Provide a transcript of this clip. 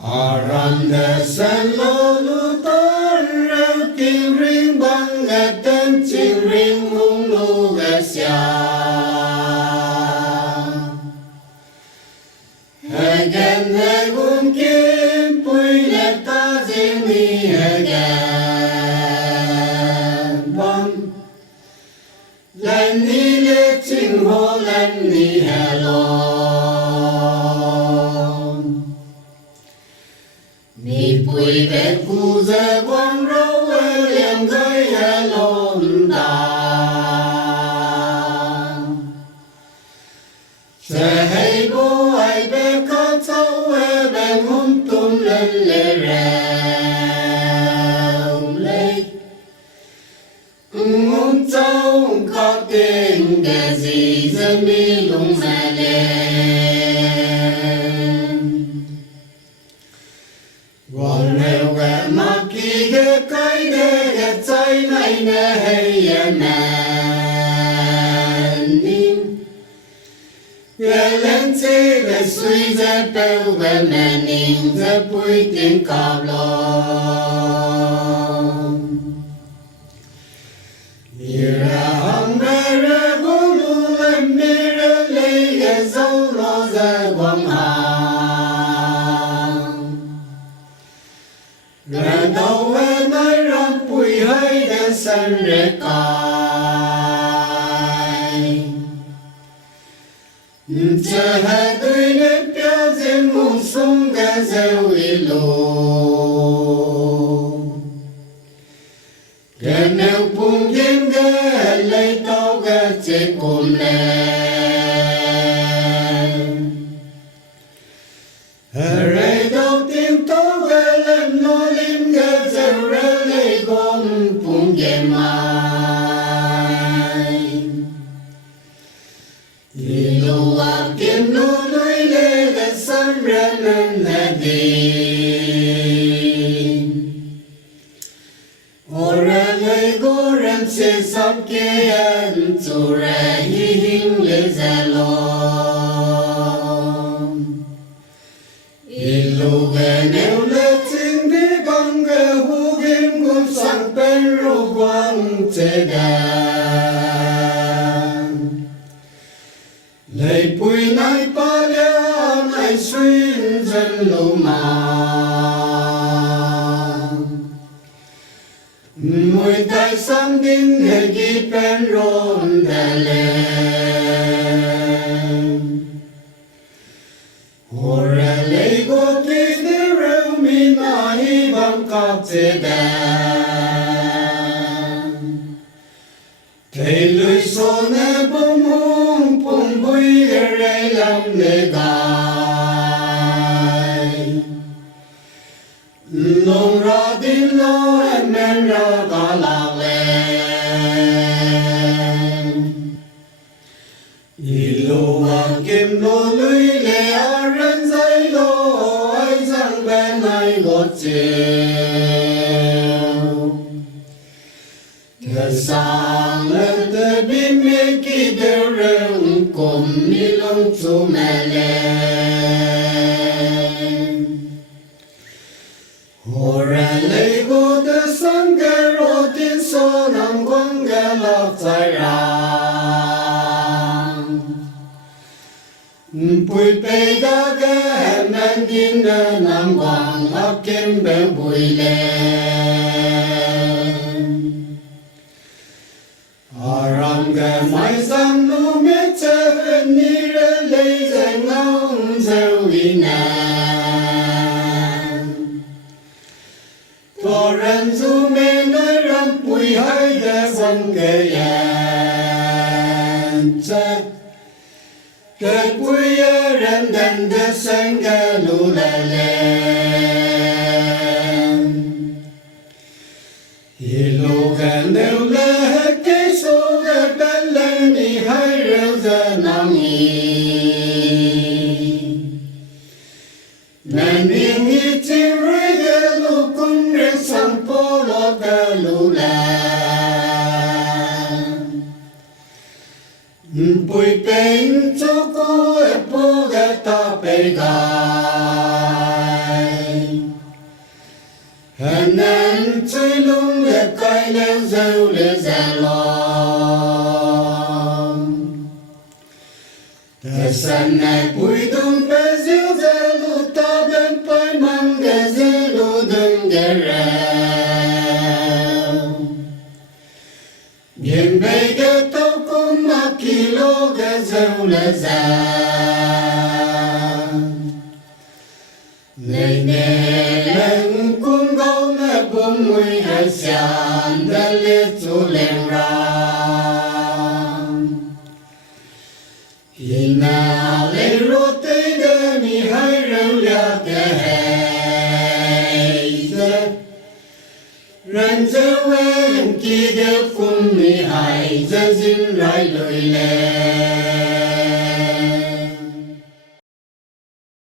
Aranda selalu terang ring banget dan ring mulu gasya. Hagan hagum kim pui leta zini hagan bom. Lan ni le ching ho lan ni hello. Ni pui về khu giờ quang râu liền gây hà lộn đà. Sẽ hay bố ai bé có cháu bên hôn tùm lên lệ rèo lê. Hôn cháu có tiền kẻ gì dân đi lung mẹ lên. Còn nếu gà mà kỳ ghê cái ghê ghê cháy này nè hay ya nàn nín. Ghê lên chê ghê suy dê bèo ghê mẹ nín dê bùi tiếng cọp lòng. Ira hông bè rê gô lù lên mê rê lê ghê dâu lô dê quang hà. Ra đâu em nói rong bụi hơi để sân rễ cài. Chờ hai đôi nếp béo riêng mùng sung gà rêu ý lô. Gà nèo bùng game gà lấy tao gà chế cùng lên. Hãy đầu tiên tao gà lên nó lim gà rêu rêu lấy gom bùng game mai. Đi lô à kiếm lô nuôi lê gà sân ra nên là đi. Ora lấy gô rem xe sắp kê ăn chủ ra hi hình lê ra lô. Ilu gà nèo lê chinh đi bằng gà hú game gồm sang bên rô quang chế đàn. Lê bùi nai ba lê nai xuyên dân lô mà. Mùi tay sang đinh hệ ghi bên rôn đà lên. Hồ ra lấy gô kì đi rêu mi nà hi bằng cọp chế đàn. Thầy lùi xô nè bông hông bông bùi ghê rây lâm lê gai. Nông ra đi lo em men ra gà lạc lên. Ilu à kim lô lùi lê à rên dây lô ai răng bên ai gọt chiều. Thật sang lên tê bìm mê kỳ đeo rêu cùng mi lông chú mẹ lên. Hồ ra lấy gô tê sang gà rô tín xô nằm quăng gà lọc dài ràng. Bùi bê đá gà hẹn năn điên nơ nằm quăng áp kim bèo bùi lên. Aram gà mai giam lũ mê chê hên ni rê lấy dành ngông rêu ý nàn. Tô rên du mê nói râm bùi hơi gà dân gà yàn chất. Gà bùi ế rên đàn đê sen gà lũ lè lên. Ilu gà nêu lê hết kê số gà bên lên đi hai rêu giờ nằm nghi. Nên miên nghi chi rưỡi gà lũ cung rê sang bố lô gà lũ lên. Bùi bên chú cô ế bố gà ta bê gai. này bụi tung bê diêu dê lù ta bên bơi mang ghê dê lù đừng ghê rèo biển bê ghê tâu cũng mà kỳ lô ghê dâu lê già lê nê lên cũng gâu mẹ bông mùi hải sản đã lê chú lên ra khi nào lấy rô tê đê mi hai rêu ya tê hê dê rèn dê quen kỳ đê phun mi hai dê dính rải lời lê